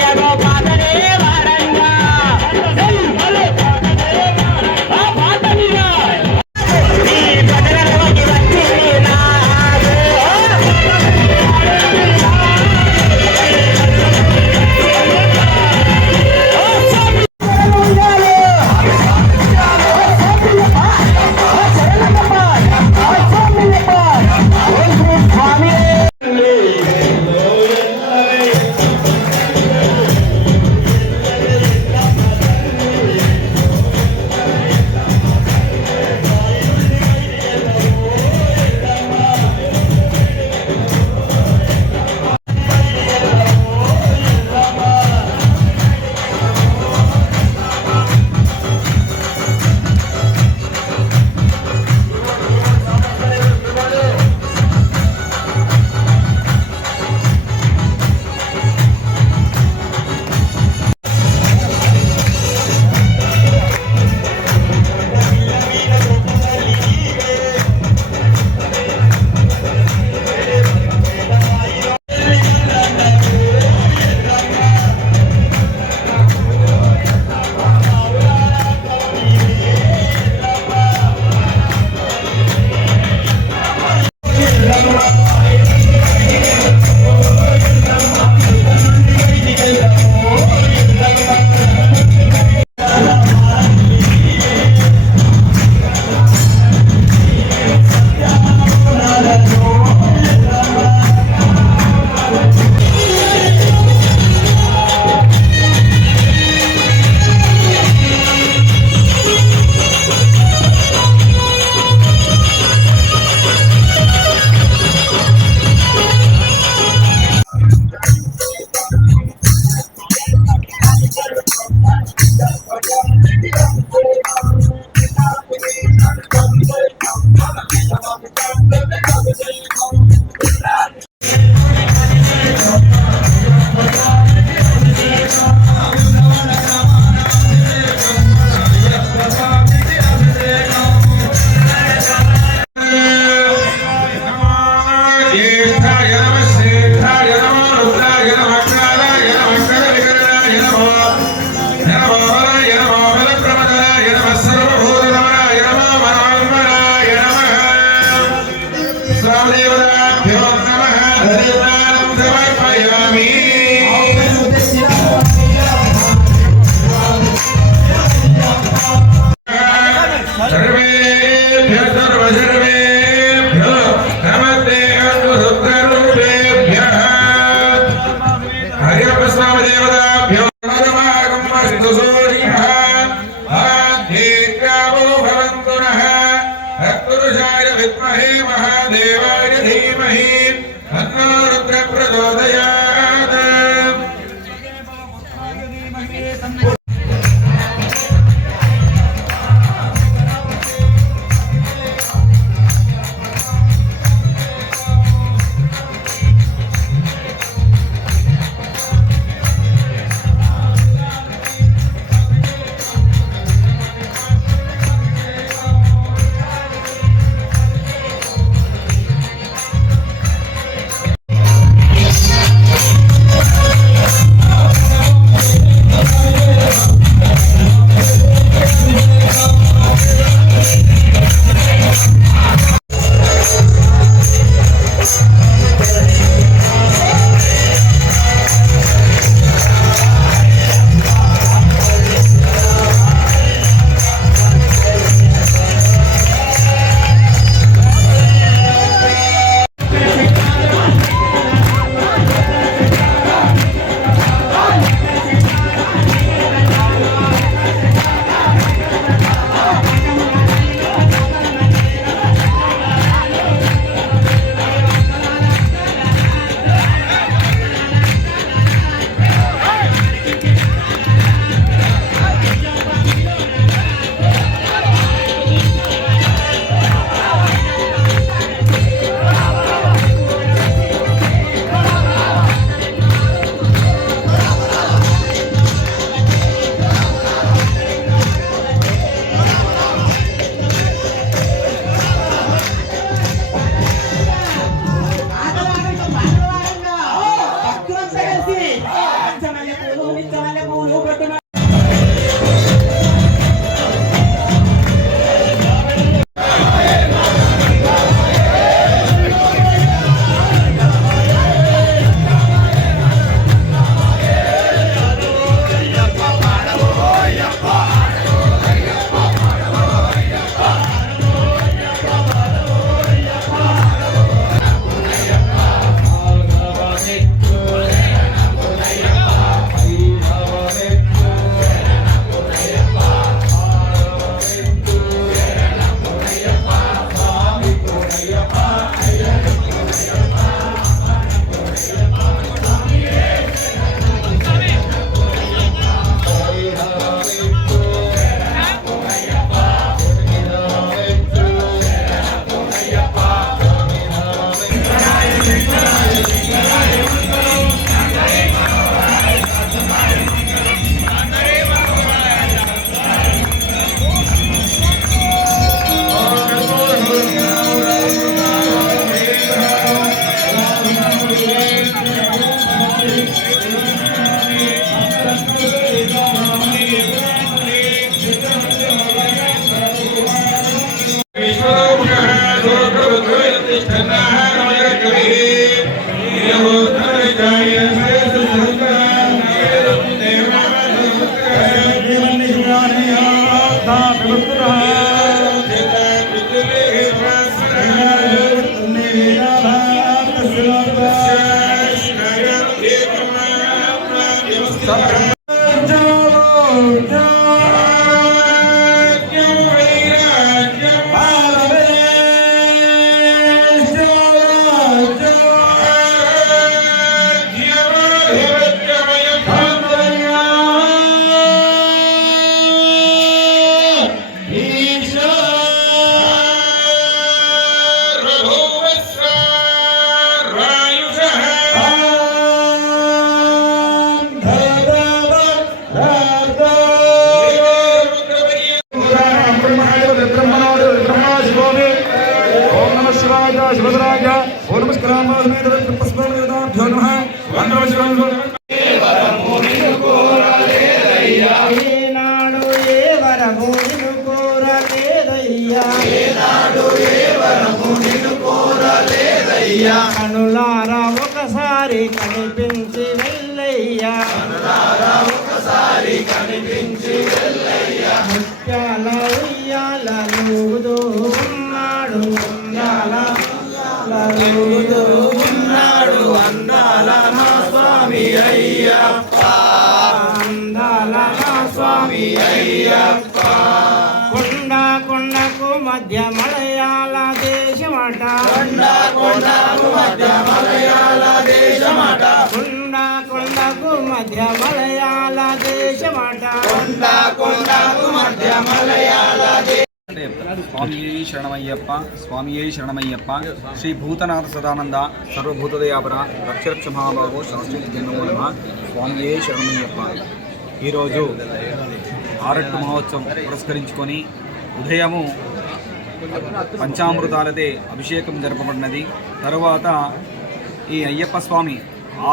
রে కనిపించి వెళ్ళయ్యా ఒకసారి కనిపించి వెళ్ళయ్యా ముత్యాల ఉయ్యాల లూగుతూ ఉన్నాడు అందాల ఉన్నాడు అందాల నా స్వామి అయ్యప్ప. అందాల నా స్వామి అయ్యప్ప. కొండ కొండకు మధ్య మలయాళ దేశమట కొండకు మధ్య మలయాళ దేశమట కొండ కొండకు మధ్య మలయాళ దేశమట. కొండ కొండకు మధ్య మలయాళ స్వామియే శరణమయ్యప్ప స్వామి శరణమయ్యప్ప శ్రీ భూతనాథ సదానంద సర్వభూతదయాపర రక్షరక్ష మహాబాబు సంస్కృతి జన్మో నమ. స్వామియే శరణమయ్యప్ప. ఈరోజు ఆరట్టు మహోత్సవం పురస్కరించుకొని ఉదయము పంచామృతాలదే అభిషేకం జరపబడినది. తరువాత ఈ అయ్యప్ప స్వామి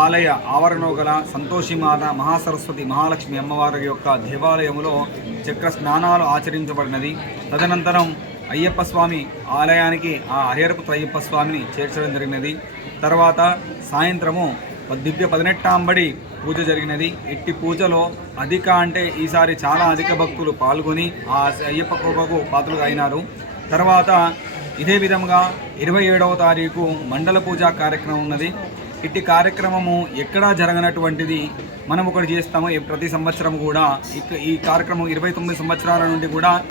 ఆలయ ఆవరణలో గల సంతోషిమాత మహాసరస్వతి మహాలక్ష్మి అమ్మవారి యొక్క దేవాలయములో చక్ర స్నానాలు ఆచరించబడినది. తదనంతరం అయ్యప్ప స్వామి ఆలయానికి ఆ హరియరపు అయ్యప్ప స్వామిని చేర్చడం జరిగినది. తర్వాత సాయంత్రము దివ్య పదినెట్టాంబడి పూజ జరిగినది. ఎట్టి పూజలో అధిక అంటే ఈసారి చాలా అధిక భక్తులు పాల్గొని ఆ అయ్యప్ప కృపకు పాత్రలు అయినారు. తర్వాత ఇదే విధంగా ఇరవై ఏడవ తారీఖు మండల పూజ కార్యక్రమం ఉన్నది. ఇట్టి కార్యక్రమము ఎక్కడా జరగనటువంటిది మనం ఒకటి చేస్తాము. ప్రతి సంవత్సరం కూడా ఈ కార్యక్రమం ఇరవై తొమ్మిది సంవత్సరాల నుండి కూడా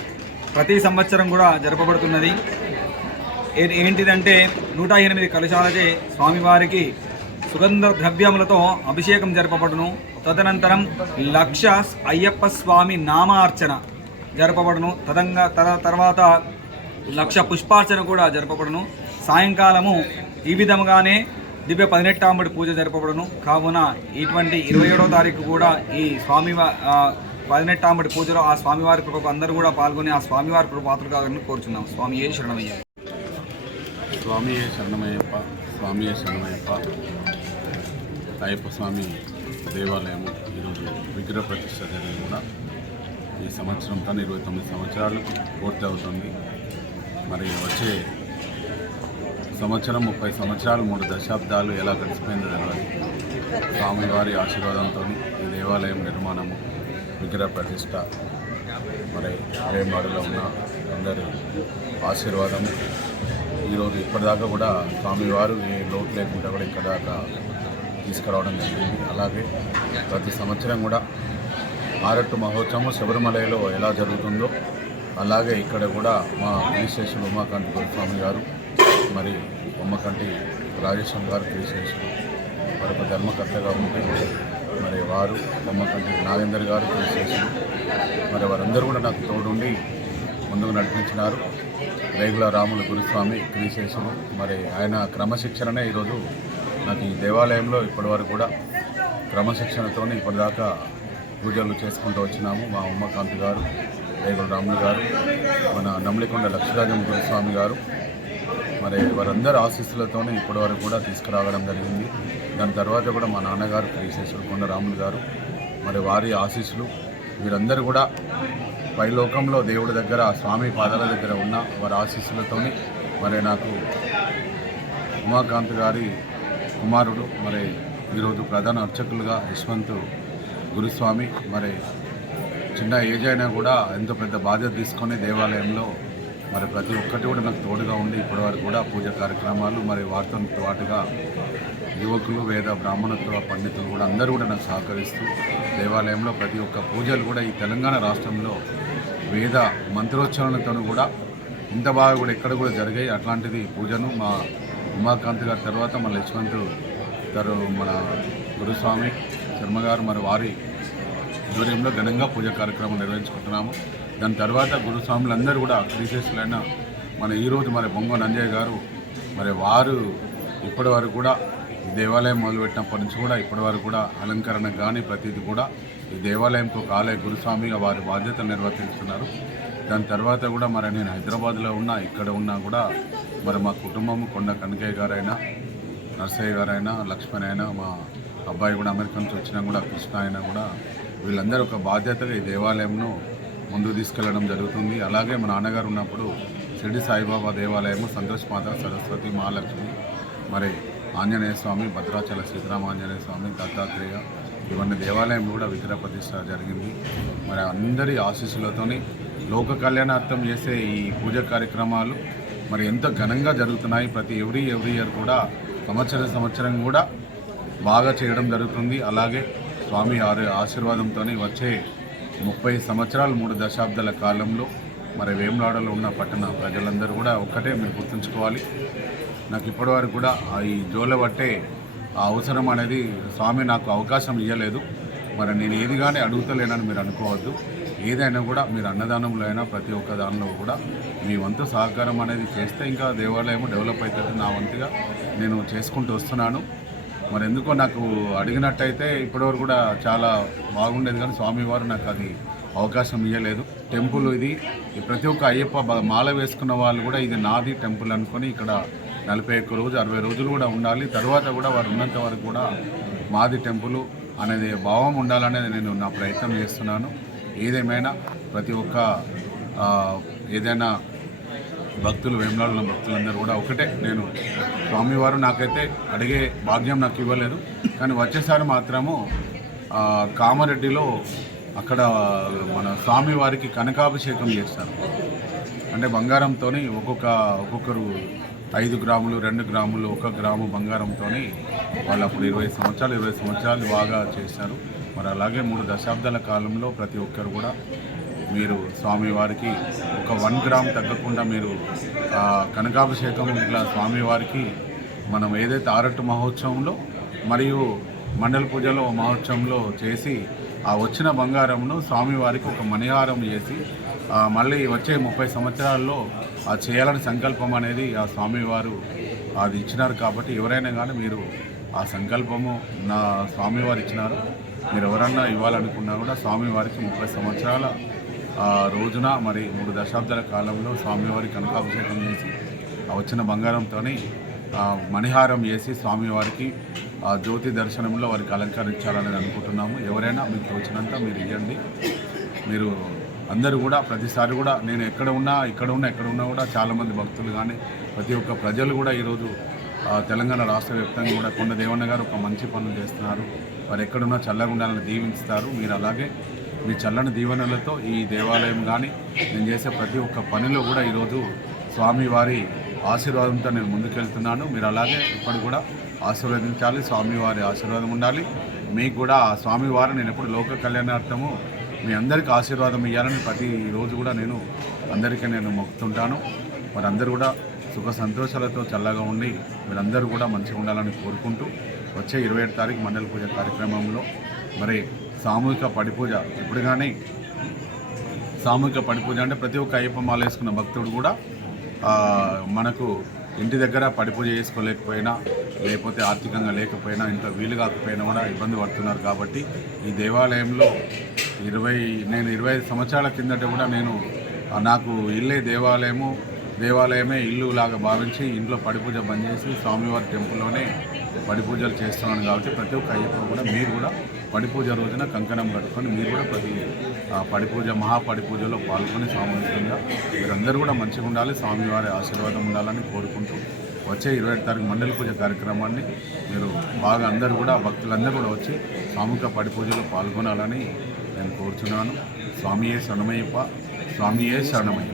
ప్రతి సంవత్సరం కూడా జరపబడుతున్నది. ఏ- ఏంటిదంటే నూట ఎనిమిది కలశాలచే స్వామివారికి సుగంధ ద్రవ్యములతో అభిషేకం జరపబడును. తదనంతరం లక్ష అయ్యప్ప స్వామి నామార్చన జరపబడును. తదంగా తర తర్వాత లక్ష పుష్పార్చన కూడా జరపబడును. సాయంకాలము ఈ విధముగానే దివ్య పదినెట్టాంబడి పూజ జరపబడను. కావున ఇటువంటి ఇరవై ఏడవ తారీఖు కూడా ఈ స్వామి పదినెట్టాంబడి పూజలో ఆ స్వామివారి కృపకు అందరూ కూడా పాల్గొని ఆ స్వామివారి కృప పాత్ర కావాలని కోరుచున్నాం స్వామి ఏ శరణమయ్య స్వామియే శరణమయ్యప్ప స్వామియే శరణమయ్యప్ప. అయ్యప్ప స్వామి దేవాలయము ఈరోజు విగ్రహ ప్రతిష్ట జరిగింది కూడా. ఈ సంవత్సరం తను ఇరవై తొమ్మిది సంవత్సరాలు పూర్తి అవుతుంది మరి వచ్చే సంవత్సరం ముప్పై సంవత్సరాలు మూడు దశాబ్దాలు ఎలా గడిచిపోయిందో తెలియదు స్వామివారి ఆశీర్వాదంతో ఈ దేవాలయం నిర్మాణము విగ్రహ ప్రతిష్ట మరి వేమాడులో ఉన్న అందరి ఆశీర్వాదము. ఈరోజు ఇప్పటిదాకా కూడా స్వామివారు ఏ లోటు లేకుండా కూడా ఇక్కడ దాకా తీసుకురావడం జరిగింది. అలాగే ప్రతి సంవత్సరం కూడా ఆరట్టు మహోత్సవం శబరిమలలో ఎలా జరుగుతుందో అలాగే ఇక్కడ కూడా మా క్రీశేషులు ఉమాకాంతి గురుస్వామి గారు మరి ఉమ్మకంటి రాజేశ్వరం గారు క్రీశేషులు మరొక ధర్మకర్తగా ఉంటే మరి వారు ఉమ్మకంటి నాగేందర్ గారు క్రీశేషులు మరి వారందరూ కూడా నాకు తోడుండి ముందుకు నడిపించినారు. రేగుల రాముల గురుస్వామి క్రీశేషులు మరి ఆయన క్రమశిక్షణనే ఈరోజు నాకు ఈ దేవాలయంలో ఇప్పటివరకు కూడా క్రమశిక్షణతోనే ఇప్పటిదాకా పూజలు చేసుకుంటూ వచ్చినాము మా ఉమ్మకాంతి గారు. రేగుల రాములు గారు మన నమ్లికొండ లక్ష్మీరాజం గురుస్వామి గారు మరి వారందరి ఆశీస్సులతోనే ఇప్పటివరకు కూడా తీసుకురావడం జరిగింది. దాని తర్వాత కూడా మా నాన్నగారు శ్రీశేశ్వర కొండ రాములు గారు మరి వారి ఆశీస్సులు వీరందరూ కూడా పైలోకంలో దేవుడి దగ్గర స్వామి పాదాల దగ్గర ఉన్న వారి ఆశీస్సులతోని మరి నాకు ఉమాకాంత్ గారి కుమారుడు మరి ఈరోజు ప్రధాన అర్చకులుగా యశ్వంత్ గురుస్వామి మరి చిన్న ఏజ్ అయినా కూడా ఎంతో పెద్ద బాధ్యత తీసుకొని దేవాలయంలో మరి ప్రతి ఒక్కటి కూడా నాకు తోడుగా ఉండి ఇప్పటివరకు కూడా పూజ కార్యక్రమాలు మరి వాటితో పాటుగా యువకులు వేద బ్రాహ్మణత్వ పండితులు కూడా అందరూ కూడా నాకు సహకరిస్తూ దేవాలయంలో ప్రతి ఒక్క పూజలు కూడా ఈ తెలంగాణ రాష్ట్రంలో వేద మంత్రోచ్చారణతో కూడా ఇంత బాగా కూడా ఎక్కడ కూడా జరిగాయి. అట్లాంటిది పూజను మా ఉమాకాంత్ గారి తర్వాత మన యశ్వంత్ గారు మన గురుస్వామి శర్మ గారు మరి వారి ఆధ్వర్యంలో ఘనంగా పూజ కార్యక్రమం నిర్వహించుకుంటున్నాము. దాని తర్వాత గురుస్వాములందరూ కూడా క్రీశేషులైన మన ఈరోజు మరి బొంగ నంజయ్య గారు మరి వారు ఇప్పటి వరకు కూడా ఈ దేవాలయం మొదలుపెట్టినప్పటి నుంచి కూడా ఇప్పటి వరకు కూడా అలంకరణ కానీ ప్రతిదీ కూడా ఈ దేవాలయంకు కాలే ఆలయ గురుస్వామిగా వారి బాధ్యతలు నిర్వర్తిస్తున్నారు. దాని తర్వాత కూడా మరి నేను హైదరాబాద్లో ఉన్నా ఇక్కడ ఉన్నా కూడా మరి మా కుటుంబం కొండ కనకయ్య గారైనా నర్సయ్య గారైనా లక్ష్మణ్ అయినా మా అబ్బాయి కూడా అమెరికా నుంచి వచ్చినా కూడా కృష్ణ అయినా కూడా వీళ్ళందరూ ఒక బాధ్యతగా ఈ దేవాలయంను ముందుకు తీసుకెళ్ళడం జరుగుతుంది. అలాగే మా నాన్నగారు ఉన్నప్పుడు షిరిడి సాయిబాబా దేవాలయము సంతోష్ మాత సరస్వతి మహాలక్ష్మి మరి ఆంజనేయ స్వామి భద్రాచల సీతారామ ఆంజనేయ స్వామి దత్తాత్రేయ ఇవన్నీ దేవాలయం కూడా విగ్రహ ప్రతిష్ట జరిగింది. మరి అందరి ఆశీస్సులతోని లోక కళ్యాణార్థం చేసే ఈ పూజ కార్యక్రమాలు మరి ఎంత ఘనంగా జరుగుతున్నాయి ప్రతి ఎవ్రీ ఎవ్రీ ఇయర్ కూడా సంవత్సరం సంవత్సరం కూడా బాగా చేయడం జరుగుతుంది. అలాగే స్వామి ఆరు ఆశీర్వాదంతో వచ్చే ముప్పై సంవత్సరాలు మూడు దశాబ్దాల కాలంలో మరి వేములాడలో ఉన్న పట్టణ ప్రజలందరూ కూడా ఒక్కటే మీరు గుర్తుంచుకోవాలి. నాకు ఇప్పటివరకు కూడా ఆ ఈ జోల పట్టే ఆ అవసరం అనేది స్వామి నాకు అవకాశం ఇవ్వలేదు మరి నేను ఏది కానీ అడుగుతలేనని మీరు అనుకోవద్దు. ఏదైనా కూడా మీరు అన్నదానంలో అయినా ప్రతి ఒక్క దానిలో కూడా మీ వంతు సహకారం అనేది చేస్తే ఇంకా దేవాలయం డెవలప్ అవుతుంది నా వంతుగా నేను చేసుకుంటూ వస్తున్నాను. మరి ఎందుకో నాకు అడిగినట్టయితే ఇప్పటివరకు కూడా చాలా బాగుండేది కానీ స్వామివారు నాకు అది అవకాశం ఇవ్వలేదు టెంపుల్ ఇది. ప్రతి ఒక్క అయ్యప్ప మాల వేసుకున్న వాళ్ళు కూడా ఇది నాది టెంపుల్ అనుకొని ఇక్కడ నలభై ఒక్క రోజు అరవై రోజులు కూడా ఉండాలి. తర్వాత కూడా వారు ఉన్నంత వరకు కూడా మాది టెంపుల్ అనేది భావం ఉండాలనేది నేను నా ప్రయత్నం చేస్తున్నాను. ఏదేమైనా ప్రతి ఒక్క ఏదైనా భక్తులు వేమలాడు భక్తులందరూ కూడా ఒకటే. నేను స్వామివారు నాకైతే అడిగే భాగ్యం నాకు ఇవ్వలేదు. కానీ వచ్చేసారి మాత్రము కామారెడ్డిలో అక్కడ మన స్వామివారికి కనకాభిషేకం చేస్తారు. అంటే బంగారంతో ఒక్కొక్క ఒక్కొక్కరు ఐదు గ్రాములు రెండు గ్రాములు ఒక గ్రాము బంగారంతో వాళ్ళు అప్పుడు ఇరవై సంవత్సరాలు ఇరవై సంవత్సరాలు బాగా చేశారు. మరి అలాగే మూడు దశాబ్దాల కాలంలో ప్రతి ఒక్కరు కూడా మీరు స్వామివారికి ఒక వన్ గ్రామ్ తగ్గకుండా మీరు కనకాభిషేకం ఇట్లా స్వామివారికి మనం ఏదైతే ఆరట్టు మహోత్సవంలో మరియు మండల పూజలో మహోత్సవంలో చేసి ఆ వచ్చిన బంగారంను స్వామివారికి ఒక మణిహారం చేసి మళ్ళీ వచ్చే ముప్పై సంవత్సరాల్లో ఆ చేయాలని సంకల్పం అనేది ఆ స్వామివారు అది ఇచ్చినారు కాబట్టి ఎవరైనా కానీ మీరు ఆ సంకల్పము నా స్వామివారు ఇచ్చినారు మీరు ఎవరన్నా ఇవ్వాలనుకున్నా కూడా స్వామివారికి ముప్పై సంవత్సరాల రోజున మరి మూడు దశాబ్దాల కాలంలో స్వామివారికి కనకాభిషేకం చేసి వచ్చిన బంగారంతో మణిహారం చేసి స్వామివారికి జ్యోతి దర్శనంలో వారికి అలంకరించాలని అనుకుంటున్నాము. ఎవరైనా మీకు తోచినంత మీరు ఇవ్వండి మీరు అందరూ కూడా ప్రతిసారి కూడా నేను ఎక్కడ ఉన్నా ఇక్కడ ఉన్నా ఎక్కడ ఉన్నా కూడా చాలామంది భక్తులు కానీ ప్రతి ఒక్క ప్రజలు కూడా ఈరోజు తెలంగాణ రాష్ట్ర వ్యాప్తంగా కూడా కొండ దేవన్న గారు ఒక మంచి పనులు చేస్తున్నారు. వారు ఎక్కడున్నా చల్లగా ఉండాలని దీవిస్తారు మీరు అలాగే మీ చల్లని దీవెనలతో ఈ దేవాలయం కానీ నేను చేసే ప్రతి ఒక్క పనిలో కూడా ఈరోజు స్వామివారి ఆశీర్వాదంతో నేను ముందుకెళ్తున్నాను. మీరు అలాగే ఇప్పుడు కూడా ఆశీర్వదించాలి స్వామివారి ఆశీర్వాదం ఉండాలి. మీకు కూడా ఆ స్వామివారు నేను ఎప్పుడు లోక కళ్యాణార్థము మీ అందరికీ ఆశీర్వాదం ఇవ్వాలని ప్రతి రోజు కూడా నేను అందరికీ నేను మొక్కుతుంటాను. మరి అందరూ కూడా సుఖ సంతోషాలతో చల్లగా ఉండి మీరందరూ కూడా మంచిగా ఉండాలని కోరుకుంటూ వచ్చే ఇరవై ఏడు తారీఖు మండల పూజ కార్యక్రమంలో మరి సామూహిక పడిపూజ ఇప్పుడు కానీ సామూహిక పడిపూజ అంటే ప్రతి ఒక్క అయ్యప్ప మాల వేసుకున్న భక్తుడు కూడా మనకు ఇంటి దగ్గర పడి పూజ చేసుకోలేకపోయినా లేకపోతే ఆర్థికంగా లేకపోయినా ఇంట్లో వీలు కాకపోయినా కూడా ఇబ్బంది పడుతున్నారు కాబట్టి ఈ దేవాలయంలో ఇరవై నేను ఇరవై ఐదు సంవత్సరాల కిందట కూడా నేను నాకు ఇల్లే దేవాలయము దేవాలయమే ఇల్లు లాగా భావించి ఇంట్లో పడి పూజ బంద్ చేసి స్వామివారి టెంపుల్లోనే పడి పూజలు చేస్తున్నాను కాబట్టి ప్రతి ఒక్క అయ్యప్ప కూడా మీరు కూడా పడి పూజ రోజున కంకణం కట్టుకొని మీరు కూడా ప్రతి ఆ, పడి పూజ మహాపడి పూజలో పాల్గొని సామూహికంగా మీరందరూ కూడా మంచిగా ఉండాలి స్వామివారి ఆశీర్వాదం ఉండాలని కోరుకుంటూ వచ్చే ఇరవై తారీఖు మండలి పూజ కార్యక్రమాన్ని మీరు బాగా అందరూ కూడా భక్తులందరూ కూడా వచ్చి సామూహిక పడి పూజలో పాల్గొనాలని నేను కోరుచున్నాను. స్వామియే శరణమయ్యప్ప స్వామియే శరణమయ్య